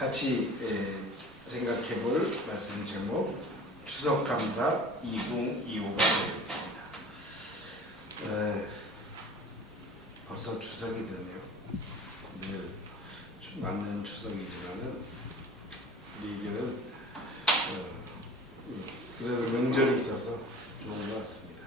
같이 생각해 볼 말씀 제목 추석감사 2025가 되겠습니다. 벌써 추석이 되네요. 늘 맞는 추석이지만은 우리에게는 그래도 명절이 있어서 좋은 것 같습니다.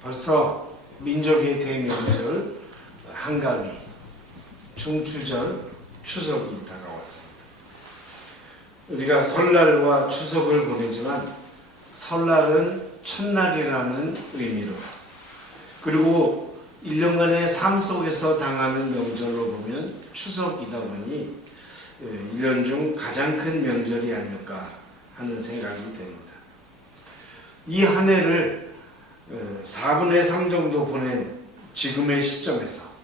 벌써 민족의 대명절 한가위, 중추절, 추석이 다가왔습니다. 우리가 설날과 추석을 보내지만 설날은 첫날이라는 의미로, 그리고 1년간의 삶 속에서 당하는 명절로 보면 추석이다 보니 1년 중 가장 큰 명절이 아닐까 하는 생각이 됩니다. 이 한 해를 4분의 3 정도 보낸 지금의 시점에서,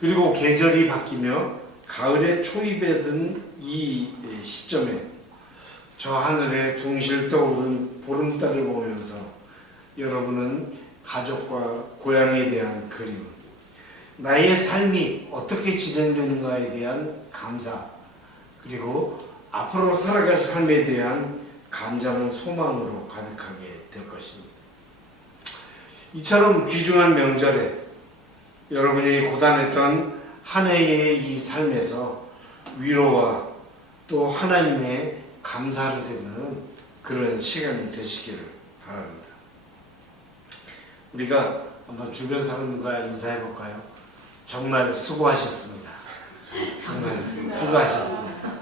그리고 계절이 바뀌며 가을에 초입에 든 이 시점에 저 하늘에 둥실 떠오른 보름달을 보면서 여러분은 가족과 고향에 대한 그리움, 나의 삶이 어떻게 진행되는가에 대한 감사, 그리고 앞으로 살아갈 삶에 대한 간절한 소망으로 가득하게 될 것입니다. 이처럼 귀중한 명절에 여러분이 고단했던 한 해의 이 삶에서 위로와 또 하나님의 감사를 드리는 그런 시간이 되시기를 바랍니다. 우리가 한번 주변 사람과 인사해 볼까요? 정말 수고하셨습니다. 정말 수고하셨습니다.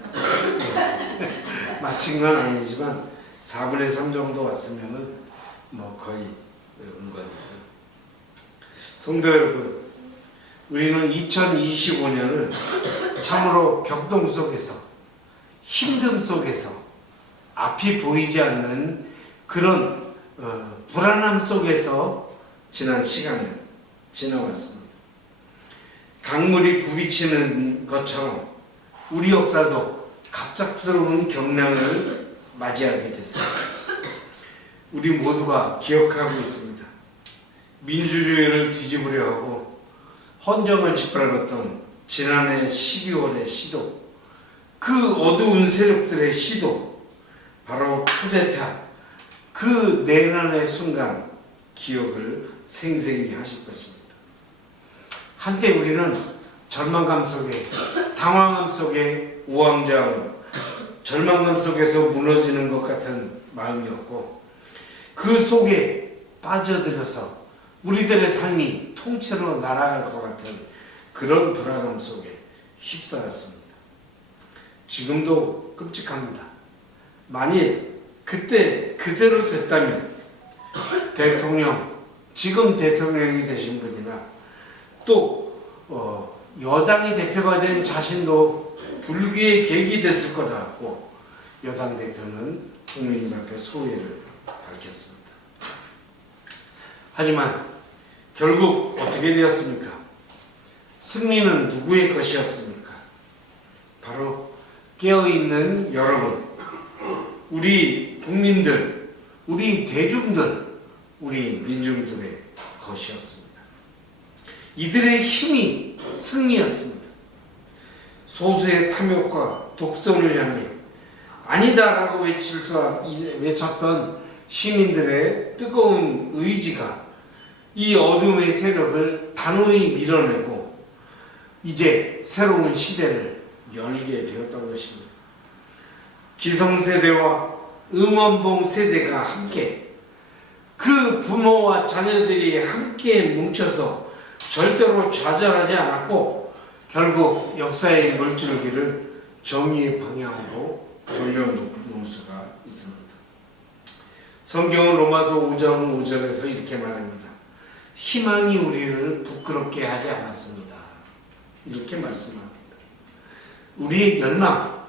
마친 건 아니지만 4분의 3 정도 왔으면은 뭐 거의 온 거니까. 성도 여러분, 우리는 2025년을 참으로 격동 속에서, 힘듦 속에서, 앞이 보이지 않는 그런 불안함 속에서 지난 시간을 지나왔습니다. 강물이 굽이치는 것처럼 우리 역사도 갑작스러운 경랑을 맞이하게 됐습니다. 우리 모두가 기억하고 있습니다. 민주주의를 뒤집으려 하고 헌정을 짓밟았던 지난해 12월의 시도, 그 어두운 세력들의 시도, 바로 쿠데타, 그 내란의 순간 기억을 생생히 하실 것입니다. 한때 우리는 절망감 속에, 당황함 속에 우왕좌왕, 절망감 속에서 무너지는 것 같은 마음이었고, 그 속에 빠져들어서 우리들의 삶이 통째로 날아갈 것 같은 그런 불안감 속에 휩싸였습니다. 지금도 끔찍합니다. 만일 그때 그대로 됐다면 대통령, 지금 대통령이 되신 분이나 또 여당이 대표가 된 자신도 불귀의 계기 됐을 거다 하고 여당 대표는 국민님한테 소회를 밝혔습니다. 하지만 결국 어떻게 되었습니까? 승리는 누구의 것이었습니까? 바로 깨어있는 여러분, 우리 국민들, 우리 대중들, 우리 민중들의 것이었습니다. 이들의 힘이 승리였습니다. 소수의 탐욕과 독선을 향해 아니다라고 외쳤던 시민들의 뜨거운 의지가 이 어둠의 세력을 단호히 밀어내고 이제 새로운 시대를 열게 되었던 것입니다. 기성세대와 음원봉 세대가 함께, 그 부모와 자녀들이 함께 뭉쳐서 절대로 좌절하지 않았고 결국 역사의 물줄기를 정의의 방향으로 돌려놓을 수가 있습니다. 성경은 로마서 5장 5절에서 이렇게 말합니다. 희망이 우리를 부끄럽게 하지 않았습니다. 이렇게 말씀합니다. 우리의 열망,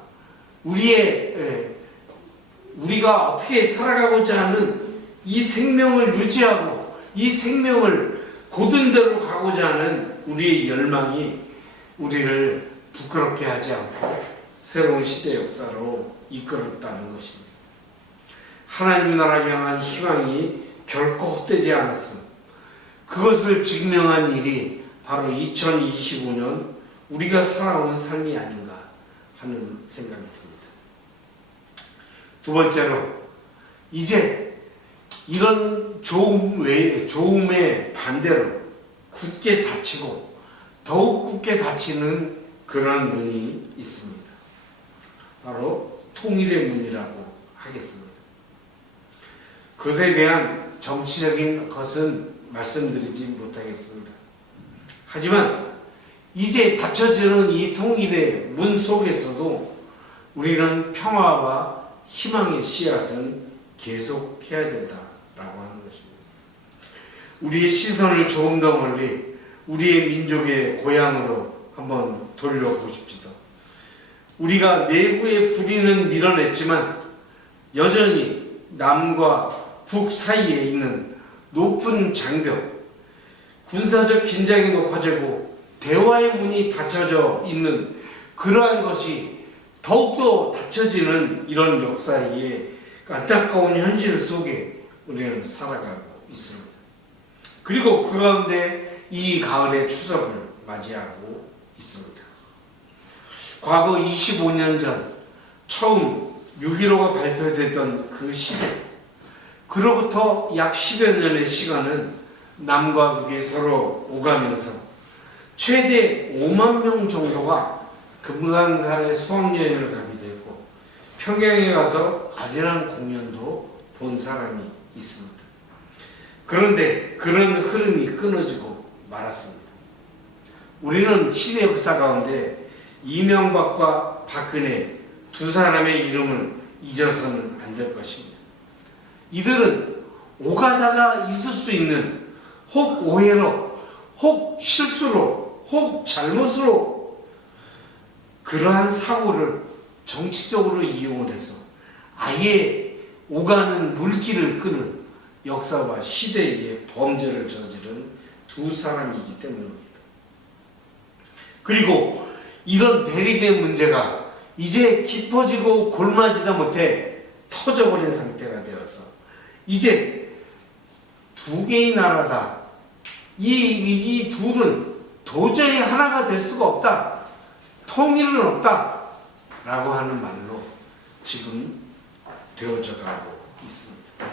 우리가 어떻게 살아가고자 하는 이 생명을 유지하고 이 생명을 고든 대로 가고자 하는 우리의 열망이 우리를 부끄럽게 하지 않고 새로운 시대 역사로 이끌었다는 것입니다. 하나님 나라 향한 희망이 결코 헛되지 않았음, 그것을 증명한 일이 바로 2025년 우리가 살아오는 삶이 아닌가 하는 생각이 듭니다. 두 번째로, 이제 이런 좋음의 반대로 굳게 닫히고 더욱 굳게 닫히는 그런 문이 있습니다. 바로 통일의 문이라고 하겠습니다. 그것에 대한 정치적인 것은 말씀드리지 못하겠습니다. 하지만 이제 닫혀지는 이 통일의 문 속에서도 우리는 평화와 희망의 씨앗은 계속해야 된다라고 하는 것입니다. 우리의 시선을 조금 더 멀리 우리의 민족의 고향으로 한번 돌려보십시다. 우리가 내부의 불의는 밀어냈지만 여전히 남과 북 사이에 있는 높은 장벽, 군사적 긴장이 높아지고 대화의 문이 닫혀져 있는 그러한 것이 더욱더 닫혀지는 이런 역사의 안타까운 현실 속에 우리는 살아가고 있습니다. 그리고 그 가운데 이 가을의 추석을 맞이하고 있습니다. 과거 25년 전 처음 6.15가 발표됐던 그 시대, 그로부터 약 10여 년의 시간은 남과 북이 서로 오가면서 최대 5만 명 정도가 금강산에 수학여행을 가기도 했고 평양에 가서 아련한 공연도 본 사람이 있습니다. 그런데 그런 흐름이 끊어지고 말았습니다. 우리는 시대 역사 가운데 이명박과 박근혜 두 사람의 이름을 잊어서는 안 될 것입니다. 이들은 오가다가 있을 수 있는 혹 오해로, 혹 실수로, 혹 잘못으로 그러한 사고를 정치적으로 이용을 해서 아예 오가는 물길을 끄는 역사와 시대의 범죄를 저지른 두 사람이기 때문입니다. 그리고 이런 대립의 문제가 이제 깊어지고 골마지다 못해 터져버린 상태가 되어서 이제 두 개의 나라다. 이 둘은 도저히 하나가 될 수가 없다. 통일은 없다. 라고 하는 말로 지금 되어져 가고 있습니다.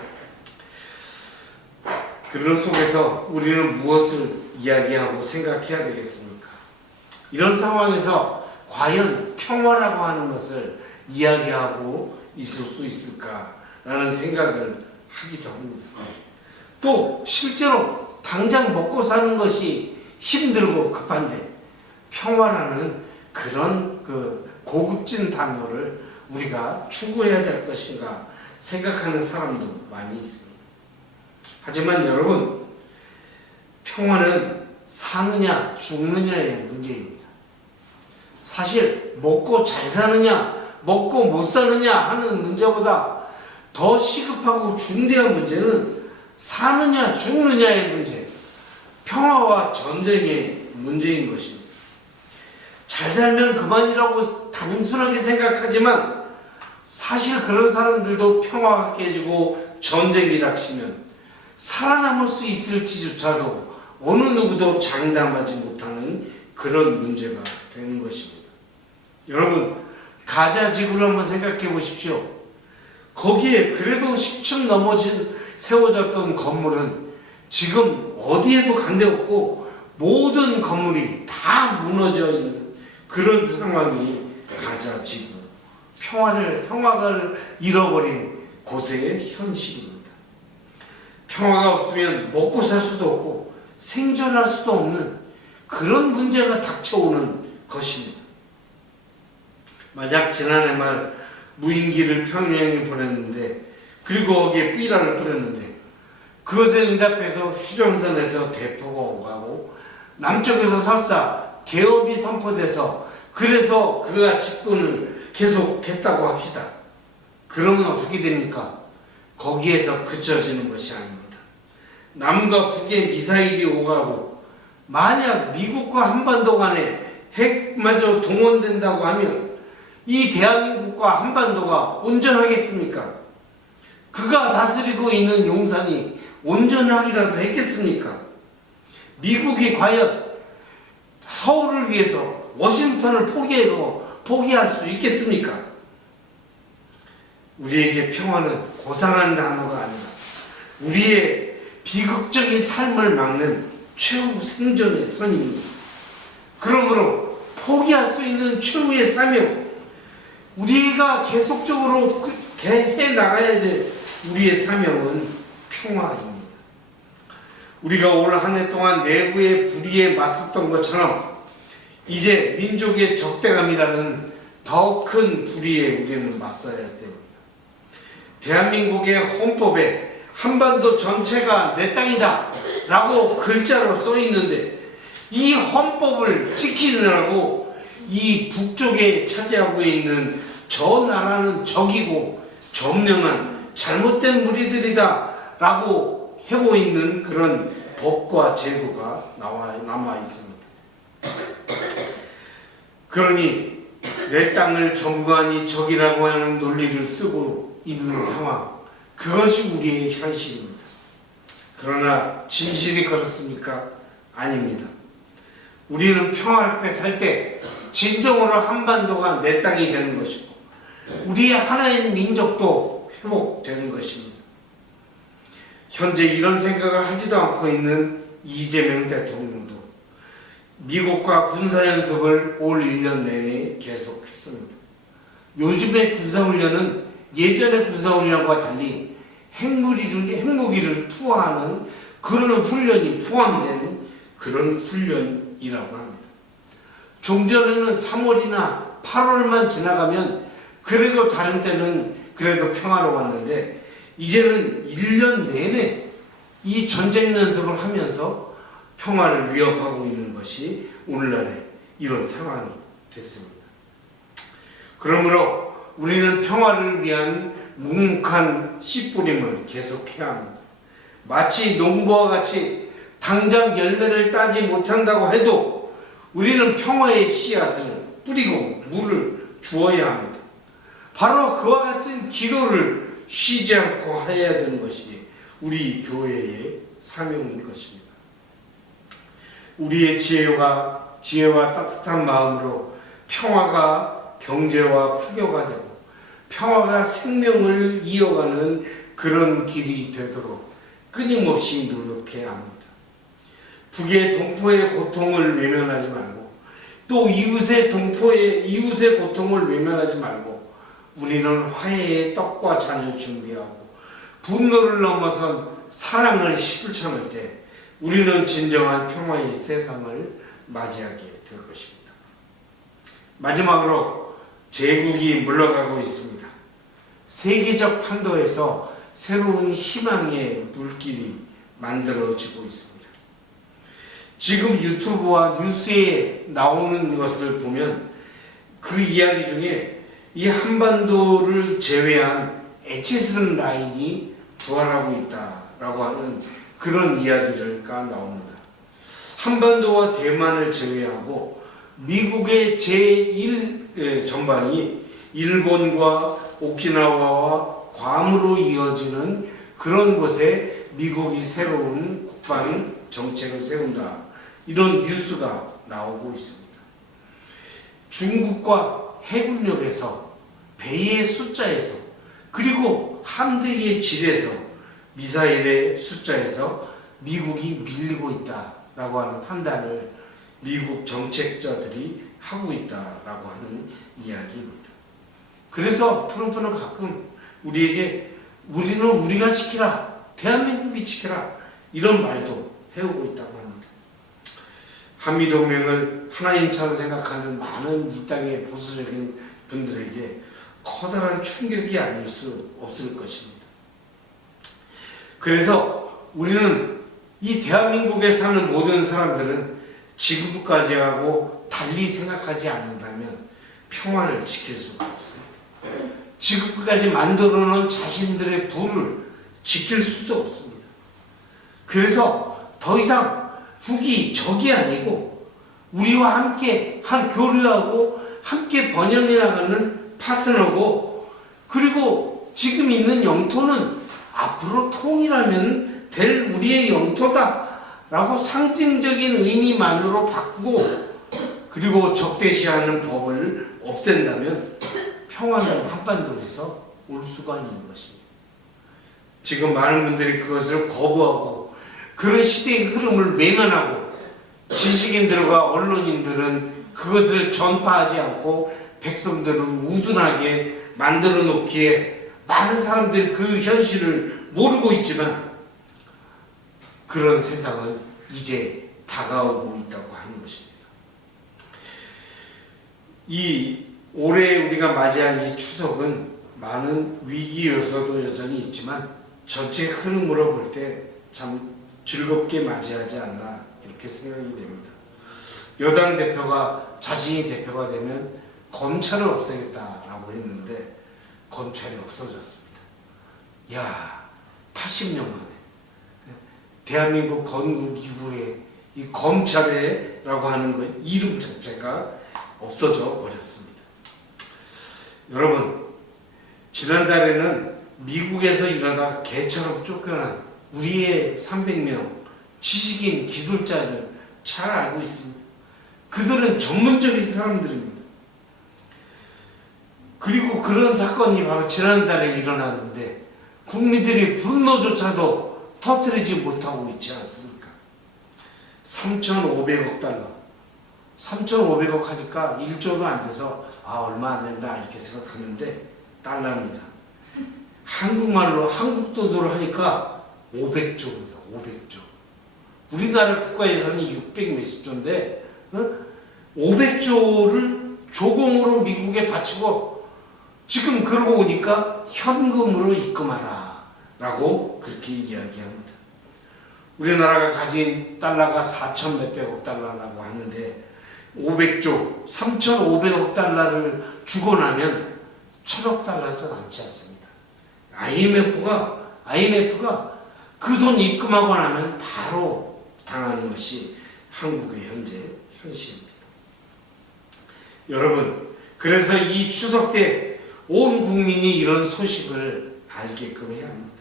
그런 속에서 우리는 무엇을 이야기하고 생각해야 되겠습니까? 이런 상황에서 과연 평화라고 하는 것을 이야기하고 있을 수 있을까라는 생각을 하기도 합니다. 또 실제로 당장 먹고 사는 것이 힘들고 급한데 평화라는 그런 고급진 단어를 우리가 추구해야 될 것인가 생각하는 사람도 많이 있습니다. 하지만 여러분, 평화는 사느냐 죽느냐의 문제입니다. 사실 먹고 잘 사느냐 먹고 못 사느냐 하는 문제보다 더 시급하고 중대한 문제는 사느냐 죽느냐의 문제, 평화와 전쟁의 문제인 것입니다. 잘 살면 그만이라고 단순하게 생각하지만 사실 그런 사람들도 평화가 깨지고 전쟁이 닥치면 살아남을 수 있을지조차도 어느 누구도 장담하지 못하는 그런 문제가 되는 것입니다. 여러분, 가자 지구를 한번 생각해 보십시오. 거기에 그래도 10층 세워졌던 건물은 지금 어디에도 간데없고 모든 건물이 다 무너져 있는 그런 상황이 가자 지구, 평화를 잃어버린 곳의 현실입니다. 평화가 없으면 먹고 살 수도 없고 생존할 수도 없는 그런 문제가 닥쳐오는 것입니다. 만약 지난해 말 무인기를 평양에 보냈는데 그리고 거기에 삐라를 뿌렸는데 그것에 응답해서 휴전선에서 대포가 오가고 남쪽에서 설사 개업이 선포돼서 그래서 그가 집권을 계속했다고 합시다. 그러면 어떻게 됩니까? 거기에서 그쳐지는 것이 아닙니다. 남과 북의 미사일이 오가고 만약 미국과 한반도 간에 핵마저 동원된다고 하면 이 대한민국과 한반도가 온전하겠습니까? 그가 다스리고 있는 용산이 온전하기라도 했겠습니까? 미국이 과연 서울을 위해서 워싱턴을 포기할 수 있겠습니까? 우리에게 평화는 고상한 단어가 아니라 우리의 비극적인 삶을 막는 최후 생존의 선입니다. 그러므로 포기할 수 있는 최후의 사명, 우리가 계속적으로 해나가야 될 우리의 사명은 평화입니다. 우리가 올 한 해 동안 내부의 불의에 맞섰던 것처럼 이제 민족의 적대감이라는 더 큰 불의에 우리는 맞서야 할 때입니다. 대한민국의 헌법에 한반도 전체가 내 땅이다 라고 글자로 써 있는데 이 헌법을 지키느라고 이 북쪽에 차지하고 있는 저 나라는 적이고 점령한 잘못된 무리들이다 라고 하고 있는 그런 법과 제도가 남아 있습니다. 그러니 내 땅을 정부하니 적이라고 하는 논리를 쓰고 있는 상황, 그것이 우리의 현실입니다. 그러나 진실이 그렇습니까? 아닙니다. 우리는 평화롭게 살 때 진정으로 한반도가 내 땅이 되는 것이고 우리의 하나인 민족도 회복되는 것입니다. 현재 이런 생각을 하지도 않고 있는 이재명 대통령도 미국과 군사연습을 올 1년 내내 계속했습니다. 요즘의 군사훈련은 예전의 군사훈련과 달리 핵무기를 투하하는 그런 훈련이 포함된 그런 훈련이라고 합니다. 종전에는 3월이나 8월만 지나가면 그래도 다른 때는 그래도 평화로웠는데 이제는 1년 내내 이 전쟁 연습을 하면서 평화를 위협하고 있는 것이 오늘날의 이런 상황이 됐습니다. 그러므로 우리는 평화를 위한 묵묵한 씨뿌림을 계속해야 합니다. 마치 농부와 같이 당장 열매를 따지 못한다고 해도 우리는 평화의 씨앗을 뿌리고 물을 주어야 합니다. 바로 그와 같은 기도를 쉬지 않고 해야 되는 것이 우리 교회의 사명인 것입니다. 우리의 지혜와 따뜻한 마음으로 평화가 경제와富가 되고 평화가 생명을 이어가는 그런 길이 되도록 끊임없이 노력해야 합니다. 북의 동포의 고통을 외면하지 말고 또 이웃의 고통을 외면하지 말고 우리는 화해의 떡과 잔을 준비하고 분노를 넘어선 사랑을 실천할 때 우리는 진정한 평화의 세상을 맞이하게 될 것입니다. 마지막으로 제국이 물러가고 있습니다. 세계적 판도에서 새로운 희망의 물길이 만들어지고 있습니다. 지금 유튜브와 뉴스에 나오는 것을 보면 그 이야기 중에 이 한반도를 제외한 에치슨 라인이 부활하고 있다라고 하는 그런 이야기가 나옵니다. 한반도와 대만을 제외하고 미국의 제1 전방이 일본과 오키나와와 괌으로 이어지는 그런 곳에 미국이 새로운 국방 정책을 세운다. 이런 뉴스가 나오고 있습니다. 중국과 해군력에서 배의 숫자에서 그리고 함대의 질에서 미사일의 숫자에서 미국이 밀리고 있다라고 하는 판단을 미국 정책자들이 하고 있다라고 하는 이야기입니다. 그래서 트럼프는 가끔 우리에게 우리는 우리가 지키라, 대한민국이 지키라 이런 말도 해오고 있다고 합니다. 한미동맹을 하나님처럼 생각하는 많은 이 땅의 보수적인 분들에게 커다란 충격이 아닐 수 없을 것입니다. 그래서 우리는 이 대한민국에 사는 모든 사람들은 지금까지 하고 달리 생각하지 않는다면 평화를 지킬 수가 없습니다. 지금까지 만들어 놓은 자신들의 부를 지킬 수도 없습니다. 그래서 더 이상 북이 적이 아니고 우리와 함께 교류하고 함께 번영해 나가는 파트너고 그리고 지금 있는 영토는 앞으로 통일하면 될 우리의 영토다 라고 상징적인 의미만으로 바꾸고 그리고 적대시하는 법을 없앤다면 평화는 한반도에서 올 수가 있는 것입니다. 지금 많은 분들이 그것을 거부하고 그런 시대의 흐름을 외면하고 지식인들과 언론인들은 그것을 전파하지 않고 백성들을 우둔하게 만들어 놓기에 많은 사람들이 그 현실을 모르고 있지만 그런 세상은 이제 다가오고 있다고 하는 것입니다. 이 올해 우리가 맞이할 이 추석은 많은 위기 요소도 여전히 있지만 전체 흐름으로 볼 때 참 즐겁게 맞이하지 않나 이렇게 생각이 됩니다. 여당 대표가 자신이 대표가 되면 검찰을 없애겠다라고 했는데 검찰이 없어졌습니다. 야, 80년 만에 대한민국 건국 이후에 이 검찰이라고 하는 것 이름 자체가 없어져 버렸습니다. 여러분, 지난달에는 미국에서 일하다 개처럼 쫓겨난 우리의 300명 지식인 기술자들 잘 알고 있습니다. 그들은 전문적인 사람들입니다. 그리고 그런 사건이 바로 지난달에 일어났는데 국민들이 분노조차도 터뜨리지 못하고 있지 않습니까? 3,500억 달러 3,500억 하니까 1조도 안 돼서 얼마 안 된다 이렇게 생각하는데 달러입니다. 한국말로 한국 돈으로 하니까 500조입니다. 500조. 우리나라 국가 예산이 600 몇십 조인데 500조를 조공으로 미국에 바치고 지금 그러고 오니까 현금으로 입금하라 라고 그렇게 이야기합니다. 우리나라가 가진 달러가 4천 몇백억 달러라고 하는데 500조 3,500억 달러를 주고 나면 1,000억 달러도 남지 않습니다. IMF가 그 돈 입금하고 나면 바로 당하는 것이 한국의 현재 현실입니다. 여러분, 그래서 이 추석 때 온 국민이 이런 소식을 알게끔 해야 합니다.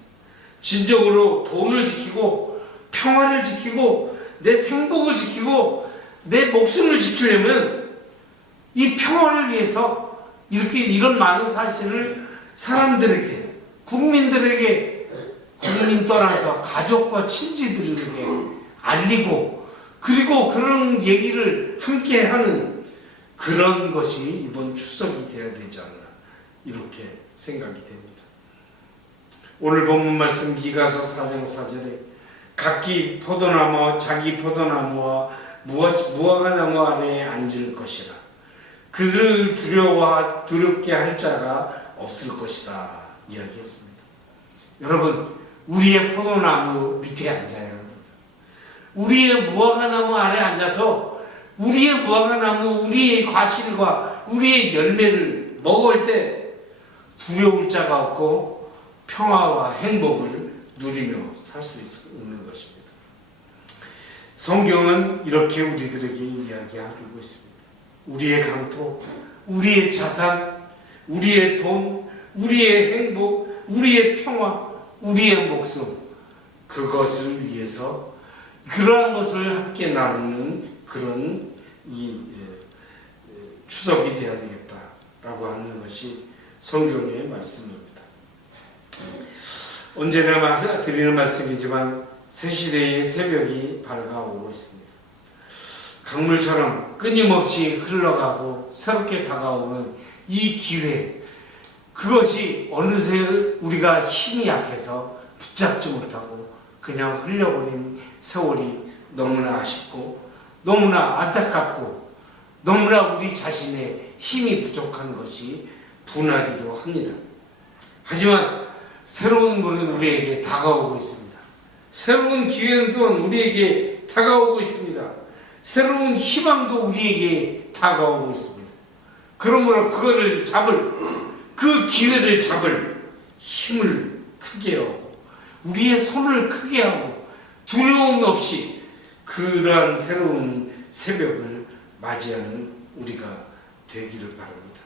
진정으로 돈을 지키고 평화를 지키고 내 생복을 지키고 내 목숨을 지키려면 이 평화를 위해서 이렇게 이런 많은 사실을 사람들에게 국민들에게 국민 떠나서 가족과 친지들에게 알리고 그리고 그런 얘기를 함께 하는 그런 것이 이번 추석이 되어야 되지 않나 이렇게 생각이 됩니다. 오늘 본문 말씀 미가서 4장 4절에 각기 포도나무와 자기 포도나무와 무화과나무 아래에 앉을 것이라 그들을 두렵게 할 자가 없을 것이다 이야기했습니다. 여러분, 우리의 포도나무 밑에 앉아야 합니다. 우리의 무화과나무 아래 앉아서 우리의 무화과나무, 우리의 과실과 우리의 열매를 먹을 때 두려울 자가 없고 평화와 행복을 누리며 살 수 있는 것입니다. 성경은 이렇게 우리들에게 이야기해주고 있습니다. 우리의 강토, 우리의 자산, 우리의 돈, 우리의 행복, 우리의 평화, 우리의 목숨, 그것을 위해서 그러한 것을 함께 나누는 그런 추석이 되어야 되겠다라고 하는 것이 성경의 말씀입니다. 언제나 드리는 말씀이지만 새시대의 새벽이 밝아오고 있습니다. 강물처럼 끊임없이 흘러가고 새롭게 다가오는 이 기회, 그것이 어느새 우리가 힘이 약해서 붙잡지 못하고 그냥 흘려버린 세월이 너무나 아쉽고 너무나 안타깝고 너무나 우리 자신의 힘이 부족한 것이 분하기도 합니다. 하지만 새로운 분은 우리에게 다가오고 있습니다. 새로운 기회는 또한 우리에게 다가오고 있습니다. 새로운 희망도 우리에게 다가오고 있습니다. 그러므로 그거를 그 기회를 잡을 힘을 크게 하고 우리의 손을 크게 하고 두려움 없이 그러한 새로운 새벽을 맞이하는 우리가 되기를 바랍니다.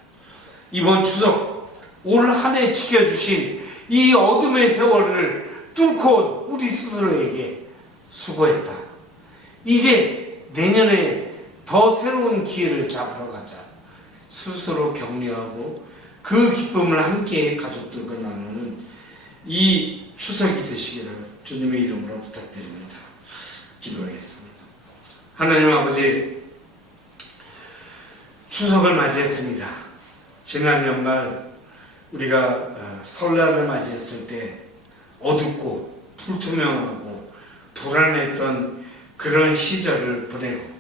이번 추석 올 한 해 지켜주신 이 어둠의 세월을 뚫고 우리 스스로에게 수고했다. 이제 내년에 더 새로운 기회를 잡으러 가자. 스스로 격려하고 그 기쁨을 함께 가족들과 나누는 이 추석이 되시기를 주님의 이름으로 부탁드립니다. 기도하겠습니다. 하나님 아버지, 추석을 맞이했습니다. 지난 연말 우리가 설날을 맞이했을 때 어둡고 불투명하고 불안했던 그런 시절을 보내고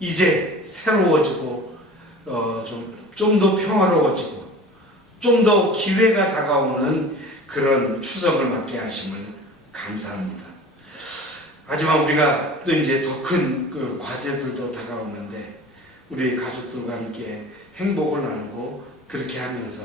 이제 새로워지고 좀 더 평화로워지고 좀 더 기회가 다가오는 그런 추석을 맞게 하심을 감사합니다. 하지만 우리가 또 이제 더 큰 그 과제들도 다가오는데 우리 가족들과 함께 행복을 나누고 그렇게 하면서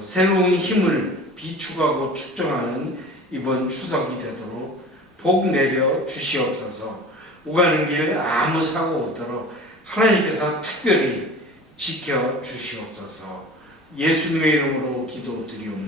새로운 힘을 비축하고 축적하는 이번 추석이 되도록 복 내려 주시옵소서. 오가는 길 아무 사고 없도록 하나님께서 특별히 지켜 주시옵소서. 예수님의 이름으로 기도드리옵나이다.